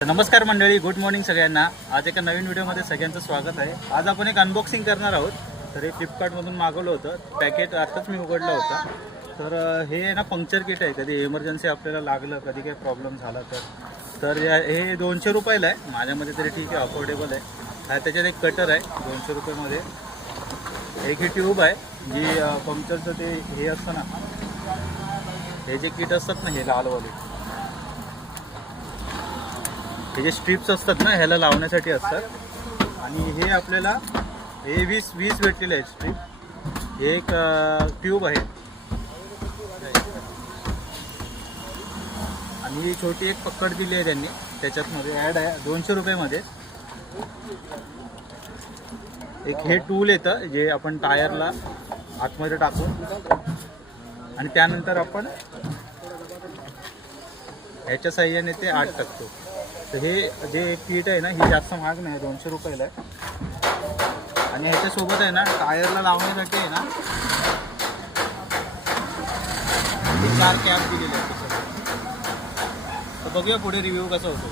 नमस्कार मंडळी, good morning सगळ्यांना. आज एका नवीन व्हिडिओमध्ये सगळ्यांचं स्वागत आहे. आज आपण एक अनबॉक्सिंग करणार आहोत. तर हे फ्लिपकार्टमधून मागवलं होतं. पॅकेट आताच मी उघडलं होतं. तर हे आहे ना पंक्चर किट आहे. कधी इमर्जन्सी आपल्याला लागलं, कधी काही प्रॉब्लेम झाला तर हे 200 रुपयाला आहे. माझ्यामध्ये तरी ठीक आहे, अफोर्डेबल आहे. त्याच्यात एक कटर आहे 200 रुपयामध्ये. एक ही ट्यूब आहे जी पंक्चरचं ते हे असतं ना, हे जे किट असतात ना, हे लालवाले हे जे स्ट्रिप्स असतात ना, ह्याला लावण्यासाठी असतात. आणि हे आपल्याला हे 20 भेटलेले आहेत स्ट्रिप. हे एक ट्यूब आहे आणि ही छोटी एक पकड दिली आहे त्यांनी, त्याच्यात मध्ये ॲड आहे 200 रुपयामध्ये. एक हे टूल येतं जे आपण टायरला आतमध्ये टाकून आणि त्यानंतर आपण ह्याच्या साह्याने ते आत टाकतो. तर हे जे किट आहे ना, ही जास्त महाग नाही, 200 रुपयाला आहे. आणि ह्याच्यासोबत आहे ना, टायरला लावण्यासाठी आहे ना, हे 4 कॅप दिलेले आहेत. तर बघूया पुढे रिव्ह्यू कसा होतो.